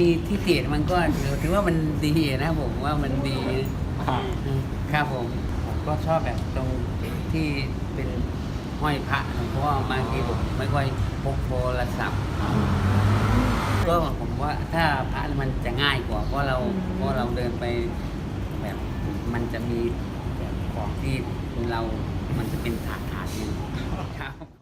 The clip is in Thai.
มีที่ติมันก็ถือว่ามันดีนะผมว่ามันดีครับผมก็ชอบแบบตรงที่เป็นห้อยพระเพราะว่าบางทีผมไม่ค่อยพกโทรศัพท์ก็ผมว่าถ้าพระมันจะง่ายกว่าเพราะเราเดินไปแบบมันจะมีแบบของที่เรามันจะเป็นถาดๆเนี่ยครับ